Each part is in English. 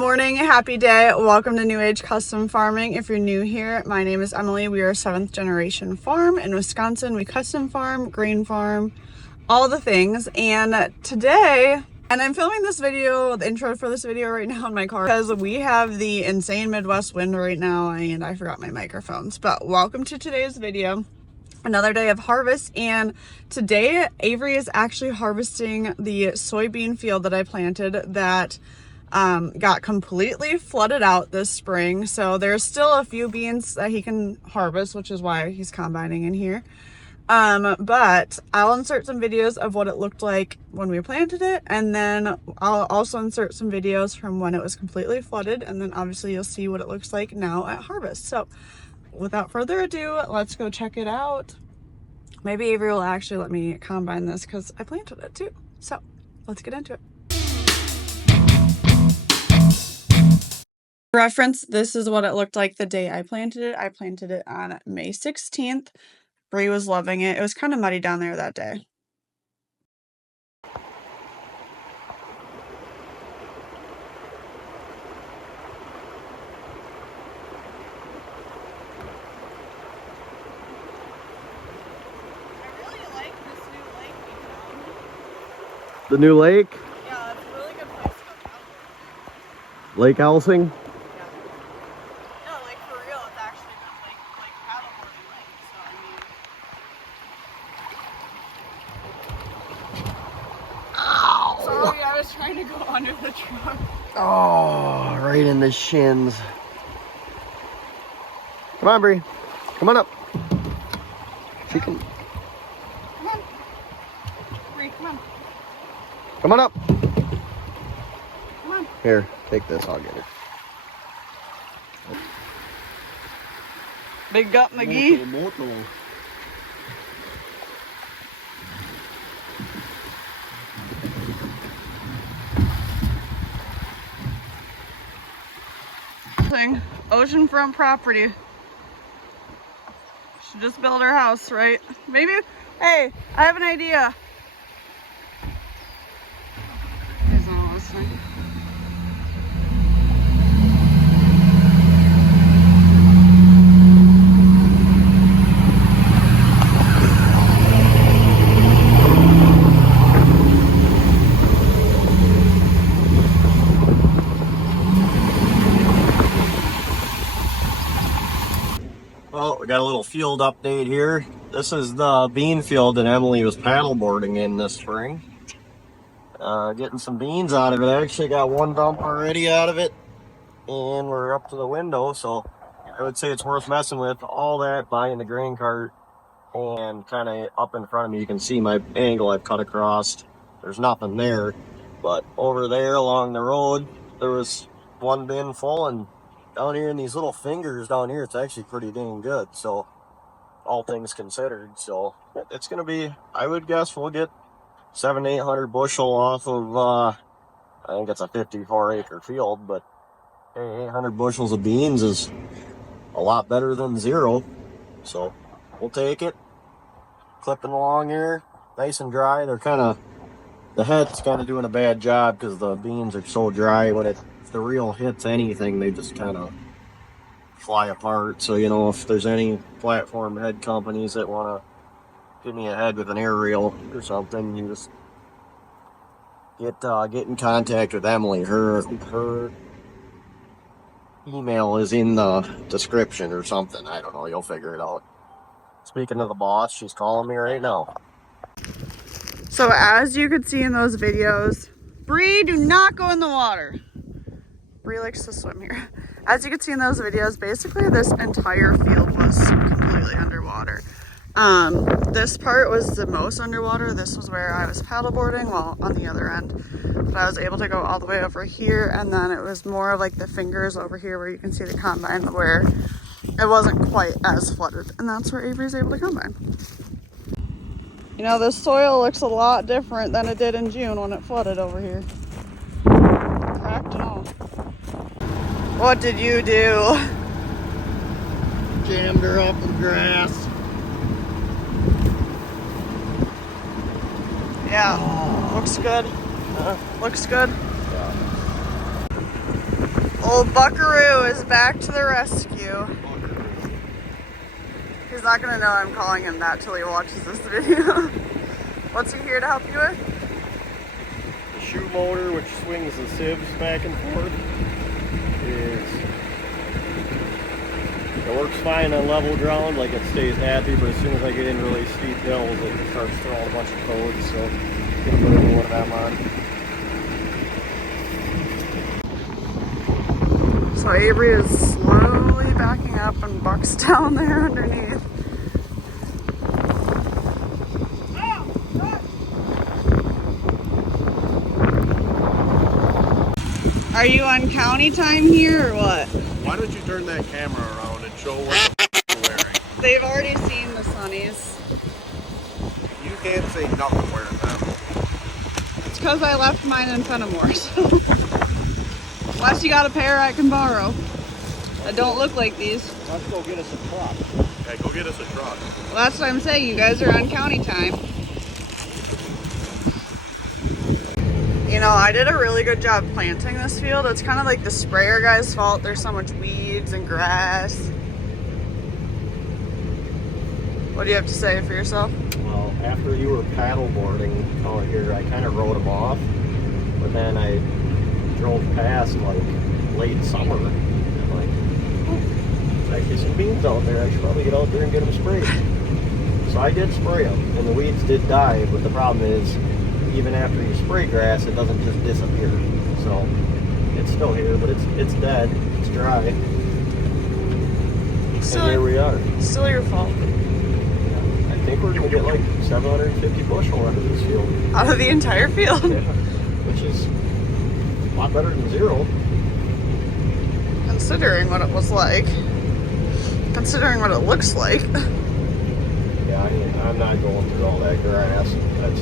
morning, happy day. Welcome to New Age Custom Farming. If you're new here, my name is Emily. We are a 7th generation farm in Wisconsin. We custom farm, grain farm, all the things. And today, I'm filming this video, the intro for this video right now in my car because we have the insane Midwest wind right now and I forgot my microphones. But welcome to today's video. Another day of harvest, and today Avery is actually harvesting the soybean field that I planted that got completely flooded out this spring. So there's still a few beans that he can harvest, which is why he's combining in here. But I'll insert some videos of what it looked like when we planted it, and then I'll also insert some videos from when it was completely flooded, and then obviously you'll see what it looks like now at harvest. So without further ado, let's go check it out. Maybe Avery will actually let me combine this because I planted it too. So let's get into it. Reference, this is what it looked like the day I planted it. I planted it on May 16th. Bree was loving it. It was kind of muddy down there that day. The new lake? Yeah, it's a really good place to go down there. Lake Elsing? Yeah. No, like for real, it's actually been like paddleboarding lake, so I mean. Ow! Sorry, I was trying to go under the truck. Oh, right in the shins. Come on, Bree. Come on up. She can. Come on. Bree, come on. Come on up. Come on. Here, take this. I'll get it. Big gut McGee. Oceanfront property. Should just build our house, right? Maybe. Hey, I have an idea. He's not listening. Well, we got a little field update here. This is the bean field that Emily was paddleboarding in this spring. Getting some beans out of it. I actually got one dump already out of it, and we're up to the window, so I would say it's worth messing with. All that buying the grain cart, and kind of up in front of me you can see my angle I've cut across. There's nothing there, but over there along the road there was one bin full, and down here in these little fingers down here, it's actually pretty dang good. So all things considered, so it's gonna be, I would guess we'll get 700 to 800 bushel off of I think it's a 54-acre field, but 800 bushels of beans is a lot better than zero, so we'll take it. Clipping along here nice and dry. They're kind of, the head's kind of doing a bad job because the beans are so dry. When if the reel hits anything, they just kind of fly apart. So, you know, if there's any platform head companies that want to give me a head with an air reel or something, you just get in contact with Emily. Her email is in the description or something. I don't know, you'll figure it out. Speaking of the boss, she's calling me right now. So as you could see in those videos, Bree, do not go in the water. Bree likes to swim here. As you could see in those videos, basically this entire field was completely underwater. This part was the most underwater. This was where I was paddleboarding, well, on the other end. But I was able to go all the way over here, and then it was more of like the fingers over here where you can see the combine, where it wasn't quite as flooded. And that's where Avery's able to combine. You know, this soil looks a lot different than it did in June when it flooded over here. Cracked and all. What did you do? Jammed her up with grass. Yeah, looks good. Looks good. Old Buckaroo is back to the rescue. He's not gonna know I'm calling him that till he watches this video. What's he here to help you with? The shoe motor, which swings the sieves back and forth, it works fine on level ground, like it stays happy, but as soon as I get in really steep hills, it starts throwing a bunch of codes, so I'm gonna put one of them on. So Avery is slowly backing up and Buck's down there underneath. Are you on county time here or what? Why don't you turn that camera around and show what you're wearing? They've already seen the sunnies. You can't say nothing wearing them. It's because I left mine in Fenimore, so. Unless you got a pair I can borrow. That don't look like these. Let's go get us a truck. Okay, go get us a truck. Well, that's what I'm saying. You guys are on county time. You know, I did a really good job planting this field. It's kind of like the sprayer guy's fault. There's so much weeds and grass. What do you have to say for yourself? Well, after you were paddleboarding out here, I kind of wrote them off, but then I drove past like late summer, and I'm like, oh, there's actually some beans out there. I should probably get out there and get them sprayed. So I did spray them, and the weeds did die, but the problem is, even after you spray grass, it doesn't just disappear. So it's still here, but it's dead. It's dry. And here we are. Still your fault. I think we're gonna get like 750 bushel out of this field. Out of the entire field. Yeah, which is a lot better than zero. Considering what it was like. Considering what it looks like. Yeah, I mean, I'm not going through all that grass. That's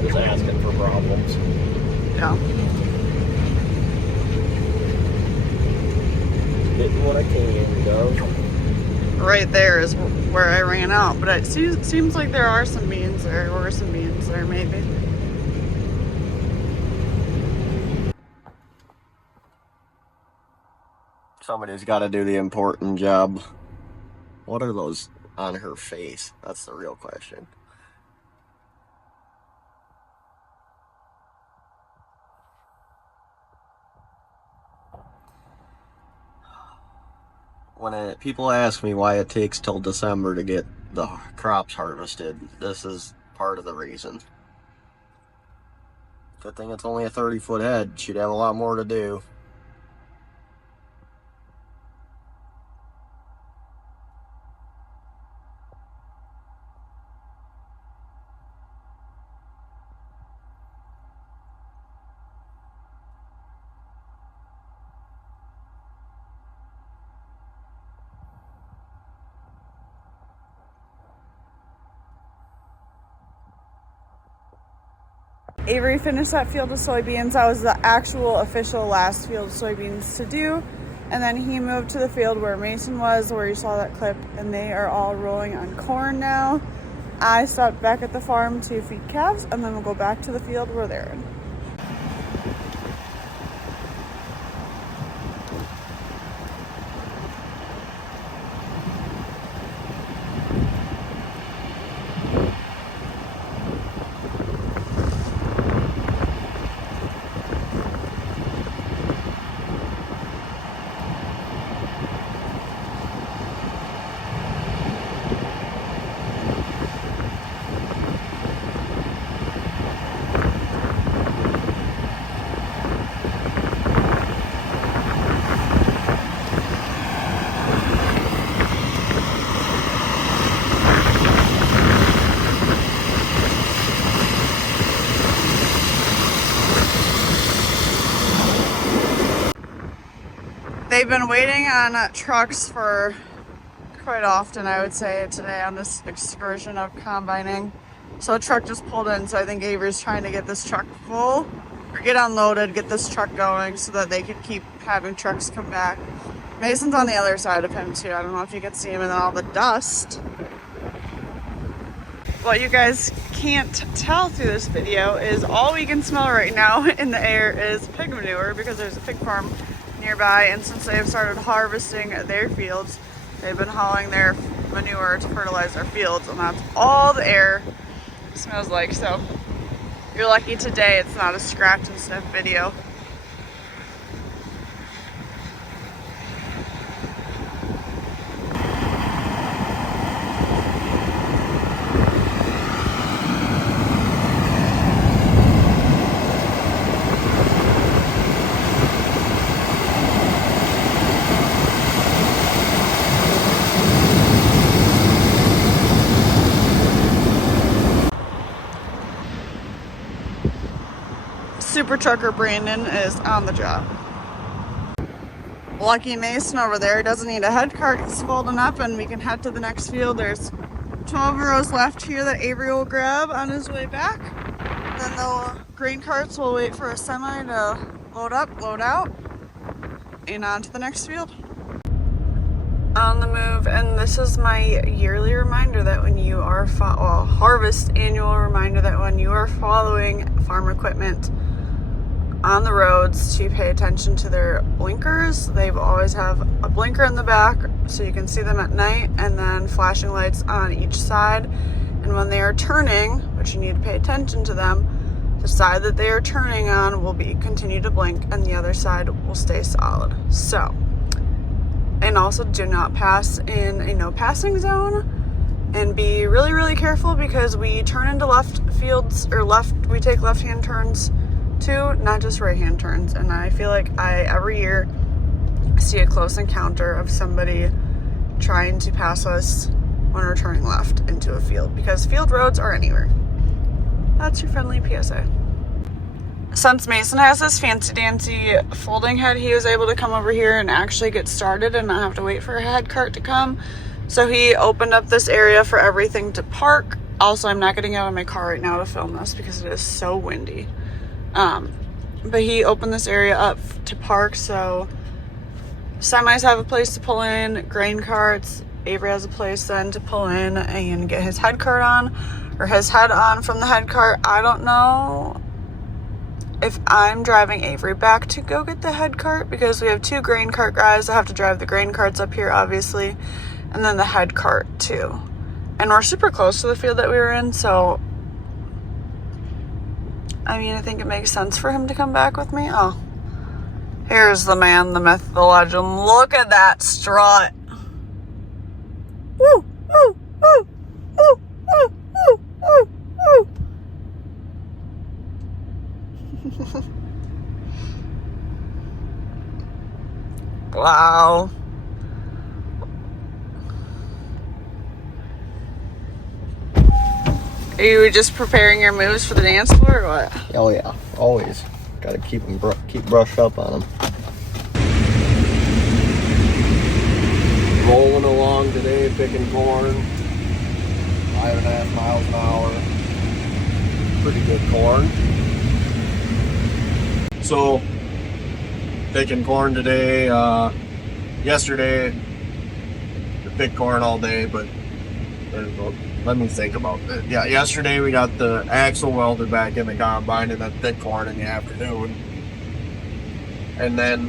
just asking for problems. Yeah. Getting what I can, Dove. Right there is where I ran out, but it seems like there are some beans there, or some beans there maybe. Somebody's got to do the important job. What are those on her face? That's the real question. When people ask me why it takes till December to get the crops harvested, this is part of the reason. Good thing it's only a 30-foot head. She'd have a lot more to do. Avery finished that field of soybeans. That was the actual official last field of soybeans to do. And then he moved to the field where Mason was, where you saw that clip, and they are all rolling on corn now. I stopped back at the farm to feed calves, and then we'll go back to the field where they're in. They've been waiting on trucks for quite often, I would say, today on this excursion of combining. So a truck just pulled in, so I think Avery's trying to get this truck full, or get unloaded, get this truck going so that they can keep having trucks come back. Mason's on the other side of him too. I don't know if you can see him, and then all the dust. What you guys can't tell through this video is all we can smell right now in the air is pig manure, because there's a pig farm nearby, and since they've started harvesting their fields, they've been hauling their manure to fertilize their fields, and that's all the air smells like. So you're lucky today it's not a scratch and sniff video. Super trucker Brandon is on the job. Lucky Mason over there doesn't need a head cart. He's folding up and we can head to the next field. There's 12 rows left here that Avery will grab on his way back. Then the grain carts will wait for a semi to load up, load out, and on to the next field. On the move, and this is my yearly reminder that when you are harvest annual reminder that when you are following farm equipment on the roads to pay attention to their blinkers. They always have a blinker in the back so you can see them at night, and then flashing lights on each side. And when they are turning, which you need to pay attention to them, the side that they are turning on will continue to blink and the other side will stay solid. So, and also do not pass in a no passing zone, and be really, really careful because we turn into left fields, or we take left-hand turns too, not just right-hand turns. And I feel like I every year see a close encounter of somebody trying to pass us when we're turning left into a field, because field roads are anywhere. That's your friendly PSA. Since Mason has this fancy dancy folding head, he was able to come over here and actually get started and not have to wait for a head cart to come. So he opened up this area for everything to park. Also, I'm not getting out of my car right now to film this because it is so windy. But he opened this area up to park, so semis have a place to pull in, grain carts. Avery has a place then to pull in and get his head cart on, or his head on from the head cart. I don't know if I'm driving Avery back to go get the head cart, because we have two grain cart guys that have to drive the grain carts up here, obviously, and then the head cart too. And we're super close to the field that we were in, so I mean, I think it makes sense for him to come back with me. Oh, here's the man, the myth, the legend. Look at that strut. Woo, woo, woo, woo, woo, woo, woo, woo. Wow. Are you just preparing your moves for the dance floor, or what? Oh yeah, always. Gotta keep brushed up on them. Rolling along today, picking corn. 5.5 miles an hour. Pretty good corn. So, picking corn today. Yesterday, we picked corn all day, but let me think about it. Yeah, yesterday we got the axle welded back in the combine and then picked corn in the afternoon. And then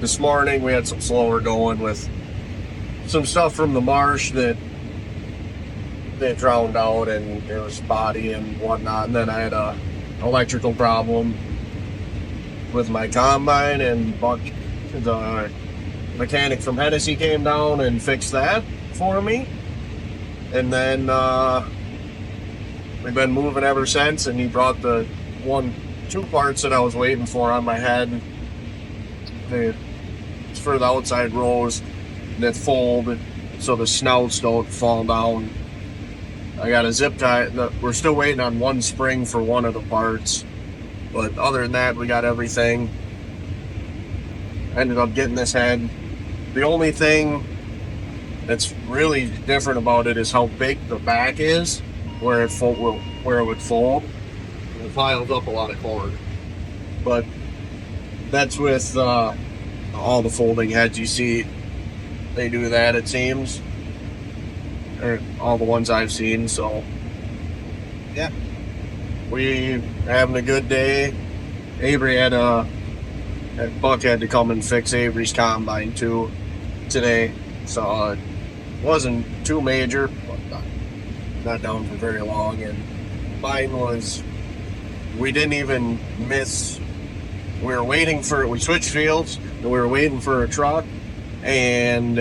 this morning we had some slower going with some stuff from the marsh that they drowned out, and it was spotty and whatnot. And then I had a electrical problem with my combine, and the mechanic from Hennessy came down and fixed that for me. And then we've been moving ever since, and he brought the two parts that I was waiting for on my head. It's for the outside rows that fold so the snouts don't fall down. I got a zip tie. We're still waiting on one spring for one of the parts, but other than that, we got everything. I ended up getting this head. The only thing that's really different about it is how big the back is, where it would fold. It piles up a lot of corn. But that's with all the folding heads you see. They do that, it seems. Or all the ones I've seen, so yeah. We having a good day. Avery had a And Buck had to come and fix Avery's combine too today, so it wasn't too major, but not down for very long. And mine was, we didn't even miss. We were waiting for, we switched fields, and we were waiting for a truck, and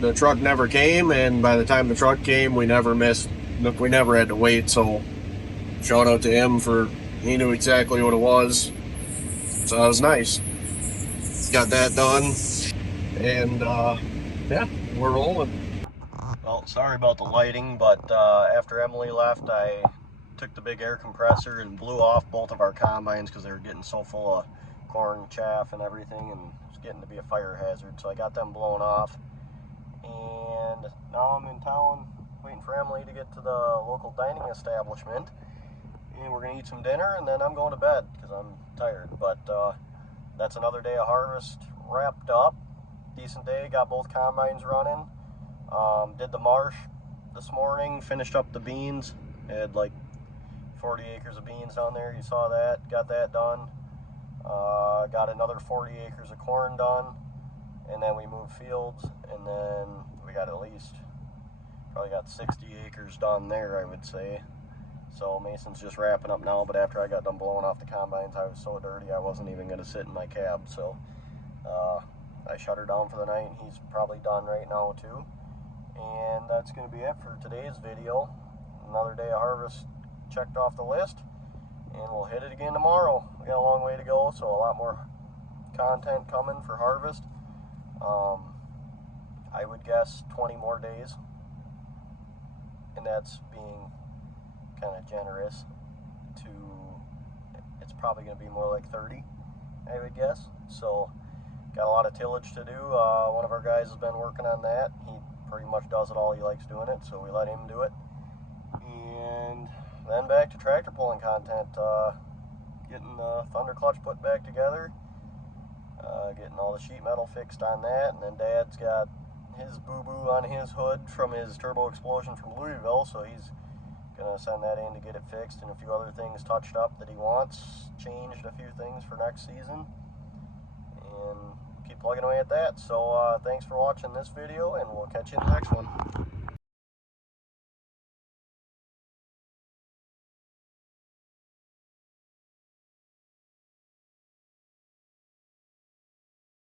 the truck never came, and by the time the truck came, we never missed, we never had to wait. So shout out to him for, he knew exactly what it was, so that was nice. Got that done, and yeah, we're rolling. Well, sorry about the lighting, but after Emily left, I took the big air compressor and blew off both of our combines because they were getting so full of corn chaff and everything, and it was getting to be a fire hazard. So I got them blown off, and now I'm in town waiting for Emily to get to the local dining establishment, and we're gonna eat some dinner, and then I'm going to bed because I'm tired. But that's another day of harvest wrapped up. Decent day, got both combines running. Did the marsh this morning, finished up the beans. I had like 40 acres of beans down there, you saw that, got that done. Got another 40 acres of corn done, and then we moved fields, and then we got at least, probably got 60 acres done there, I would say. So Mason's just wrapping up now, but after I got done blowing off the combines, I was so dirty I wasn't even going to sit in my cab, so I shut her down for the night, and he's probably done right now too. And that's going to be it for today's video. Another day of harvest checked off the list, and we'll hit it again tomorrow. We got a long way to go, so a lot more content coming for harvest. I would guess 20 more days, and that's being kind of generous. It's probably going to be more like 30, I would guess. So got a lot of tillage to do. One of our guys has been working on that. He pretty much does it all. He likes doing it, so we let him do it. And then back to tractor pulling content, getting the thunder clutch put back together, getting all the sheet metal fixed on that, and then Dad's got his boo-boo on his hood from his turbo explosion from Louisville, so he's gonna send that in to get it fixed, and a few other things touched up that he wants, changed a few things for next season, and keep plugging away at that. So thanks for watching this video, and we'll catch you in the next one.